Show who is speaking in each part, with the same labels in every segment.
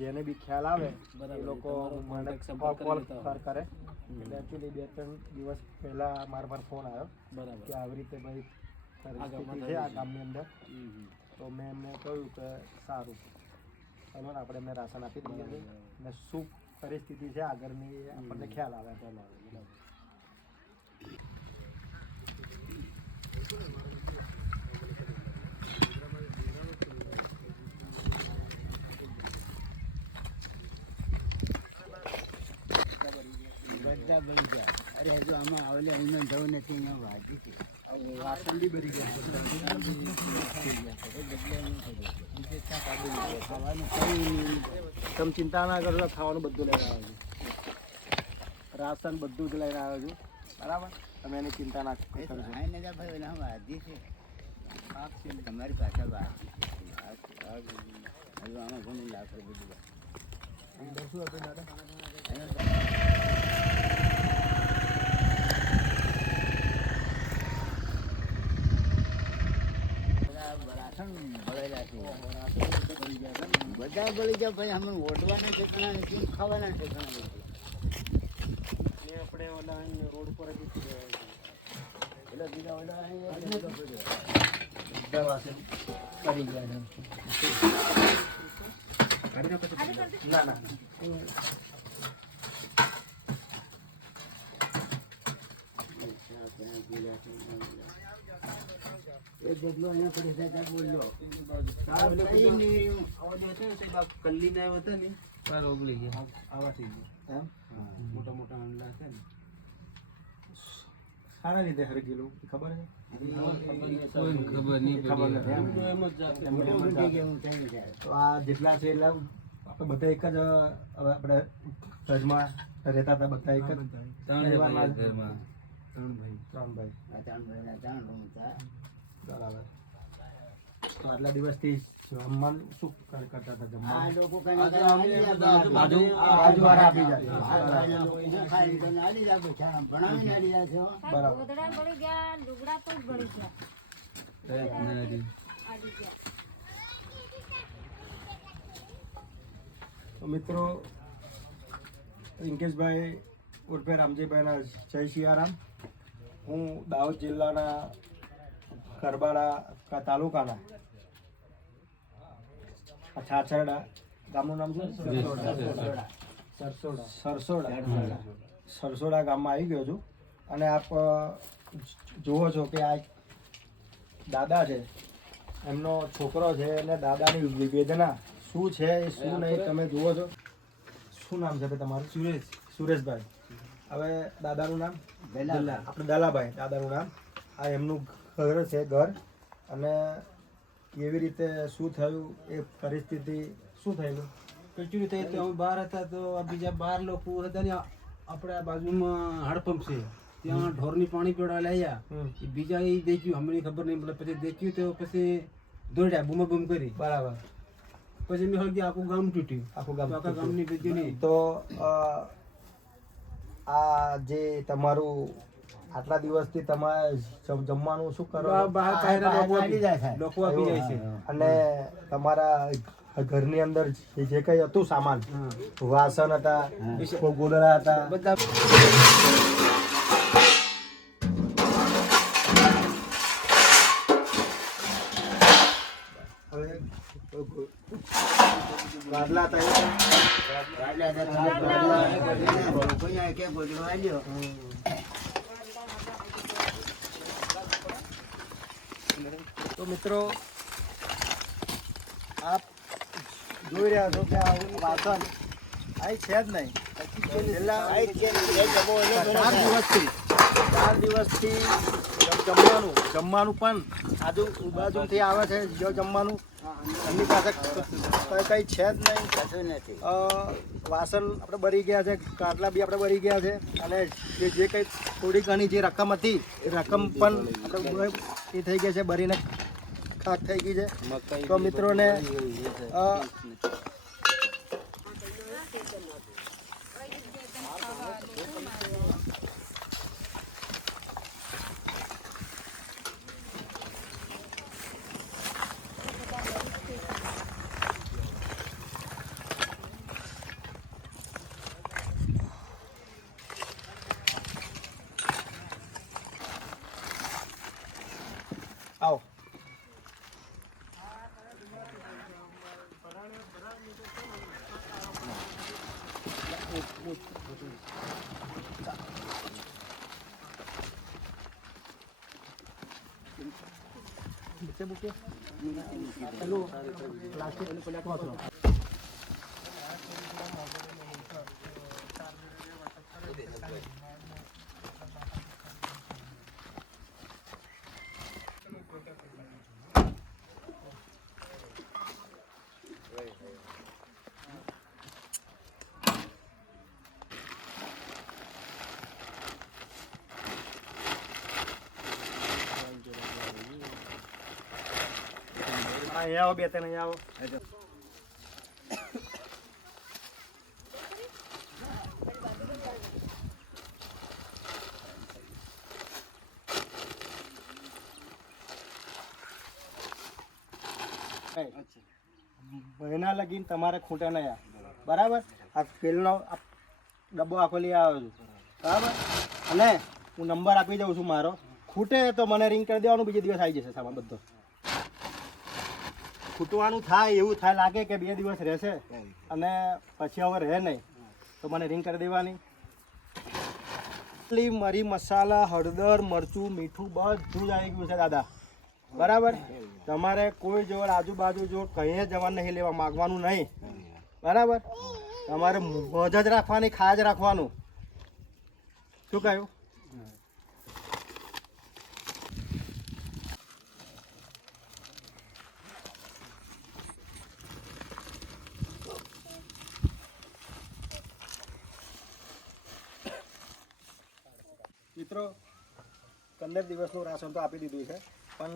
Speaker 1: જેને બી ખ્યાલ આવે એ. લોકો મને કોલ કરે. એટલે એકચ્યુઅલી બે ત્રણ દિવસ પહેલા મારા પર ફોન આવ્યો કે આવી રીતે ભાઈ પરિસ્થિતિ છે આ ગામની અંદર. તો મેં એમને કહ્યું કે સારું. ચાલો ને આપણે એમને રાશન આપી દઈએ. ને. શું પરિસ્થિતિ છે આગળની આપણને ખ્યાલ આવે.
Speaker 2: ચાલો,
Speaker 3: બધા બળી ગયા. અરે હજુ આમાં આવેલા અહીંયા જવું નથી અહીંયા વાજી છે.
Speaker 1: રાશન બી બરી ગયા
Speaker 3: ખાવાનું
Speaker 1: તમે ચિંતા ના કરશો ખાવાનું બધું લઈને આવ્યો છું. રાશન બધું જ લઈને આવ્યો છું. બરાબર? તમે એની ચિંતા ના કરશો
Speaker 3: ભાઈ ઓલા વાગી છે. તમારી પાછળ છે. છે. હજુ આમાં ઘણું લાકડું બધું
Speaker 1: અંદર શું હતું દાદા
Speaker 3: અહીંયા બધા રાશન ભરેલા છે બધા બળી ગયા ભાઈ અમે ઓઢવાના ઠેકાણા નથી ખાવાના ઠેકાણા નથી.
Speaker 1: એ આપણે ઓલા રોડ પર જ
Speaker 3: એટલે બીજા ઓલા બધા
Speaker 1: વાસણ કરી ગયા ના ના.
Speaker 3: એક જેટલો અહીંયા પડી જાય ત્યાં બોલ્યો.
Speaker 2: કલ્લી ના હતા ને તાર ઓગળી ગયા આવા થઈ ગયા મોટા મોટા આંડલા છે ને
Speaker 1: સારા લીધે હરી ગયેલું ખબર છે
Speaker 2: તો
Speaker 1: આ જેટલા છે એટલા આપણે બધા એક જ હવે આપણે ઘરમાં રહેતા હતા બધા એક જ
Speaker 2: ત્રણ ભાઈ ત્રણ ભાઈ
Speaker 1: ત્રણ ભાઈ
Speaker 3: આ ત્રણ હતા
Speaker 1: બરાબર આટલા દિવસથી જમવાનું શું કરતા હતા
Speaker 3: આ
Speaker 1: જમવાનું મિત્રો રિંકેશભાઈ ઉર્ફે રામજીભાઈના જય સિયારામ હું દાહોદ જિલ્લાના કરબાડા તાલુકાના છાછરડા. ગામનું નામ શું? સરસોડા. સરસોડા. સરસોડા. ગામમાં આવી ગયો છું. અને આપ જુઓ છો કે આ દાદા છે. એમનો છોકરો છે અને દાદાની વેદના શું છે એ શું નહીં તમે જુઓ છો. શું નામ છે ભાઈ તમારું? સુરેશ. સુરેશભાઈ. હવે દાદાનું નામ. આપણે દલાભાઈ દાદાનું નામ. આ એમનું ઘર છે ઘર. અને કેવી રીતે શું થયું એ પરિસ્થિતિ શું થયેલું?
Speaker 2: કચુરી થઈ તો અમે બહાર હતા તો બીજા બાર લોકો હતા ને આપણા બાજુમાં હાડપંપ છે. ત્યાં ઢોરની પાણી પીવડા લાયા એ બીજા એ દેખ્યું અમને ખબર નહીં મતલબ પછી દેખ્યું તો પછી દોડ્યા બૂમા બૂમ કરી.
Speaker 1: બરાબર.
Speaker 2: પછી મેં હળગી આખું ગામ તૂટ્યું.
Speaker 1: આખું ગામ
Speaker 2: આખા ગામની બીજું નહીં
Speaker 1: તો આ જે તમારું આટલા દિવસથી તમારે જમવાનું શું કરો?
Speaker 2: લોકો આપી જાય છે.
Speaker 1: અને તમારા ઘરની અંદર જે કઈ હતું સામાન. વાસણ હતા ગોદડા હતા.
Speaker 2: બધા
Speaker 1: ગાડલા હતા?
Speaker 3: ગાડલા હતા, ગાડલા, એક ગોદડો આલ્યો.
Speaker 1: તો મિત્રો આપ જોઈ રહ્યા છો કે આ વાસણ આ છે જ નહીં. ચાર દિવસથી. ચાર દિવસથી જમવાનું. જમવાનું પણ આજુ બાજુથી આવે છે જો જમવાનું. એમની પાસે કંઈ કંઈ છે જ નહીં.
Speaker 3: કશું નથી.
Speaker 1: વાસણ આપણે બરી ગયા છે કાટલા બી આપણે બરી ગયા છે. અને જે જે કંઈ થોડી ઘણી જે રકમ હતી એ રકમ પણ આપણે એ થઈ ગઈ છે ભરીને ખાક થઈ ગઈ છે. તો મિત્રોને se અહીંયા આવો બે ત્રણ અહીંયા આવો. મહિના લગીને તમારે ખૂટે નહીં. બરાબર? આ ફિલનો ડબ્બો આખો લઈ આવ્યો છું. બરાબર? અને હું નંબર આપી દઉં છું મારો. ખૂટે તો મને રિંગ કરી દેવાનું બીજે દિવસ આવી જશે સામાન બધો. ખૂટવાનું થાય એવું થાય લાગે કે બે દિવસ રહેશે અને પછી હવે રહે નહીં. તો મને રિંગ કરી દેવાની. એટલી મરી મસાલા હળદર મરચું મીઠું બધું જ આવી ગયું છે દાદા. બરાબર? તમારે કોઈ જોડ આજુબાજુ જો કંઈ જવાનું નહીં લેવા માગવાનું નહીં. બરાબર? તમારે મોજ જ રાખવાની ખાજ રાખવાનું. શું કહ્યું? મિત્રો પંદર દિવસનું રાશન તો આપી દીધું છે. પણ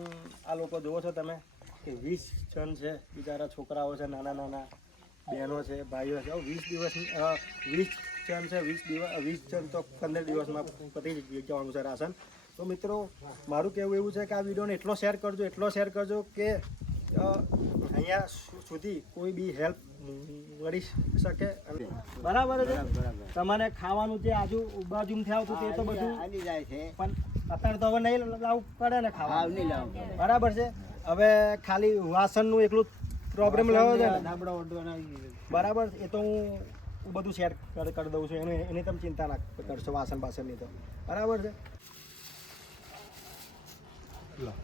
Speaker 1: આ લોકો જુઓ છો તમે કે વીસ જણ છે, બિચારા છોકરાઓ છે, નાના નાના બહેનો છે, ભાઈઓ છે. વીસ દિવસની વીસ જણ છે, વીસ દિવસ વીસ જણ તો પંદર દિવસમાં પતી જવાનું છે રાશન. તો મિત્રો, મારું કહેવું એવું છે કે આ વિડીયોને એટલો શેર કરજો, એટલો શેર કરજો કે અહીંયા સુધી કોઈ બી હેલ્પ મળી શકે. બરાબર છે? તમારે ખાવાનું જે આજુ બાજુમાંથી આવતું તે તો બધું
Speaker 3: આવી જાય છે.
Speaker 1: પણ અત્યારે તો હવે નહીં લાવવું પડે ને ખાવા
Speaker 3: નહીં લાવવું
Speaker 1: બરાબર છે? હવે ખાલી વાસણનું એકલું પ્રોબ્લેમ લેવો છે. બરાબર? એ તો હું હું બધું શેર કરી દઉં છું. એની એની તમે ચિંતા ના કરશો વાસણ બાસણની તો. બરાબર છે તારા ભાઈ શેર કરી દેજો હા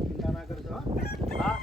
Speaker 1: ચિંતા ના કરશો હા?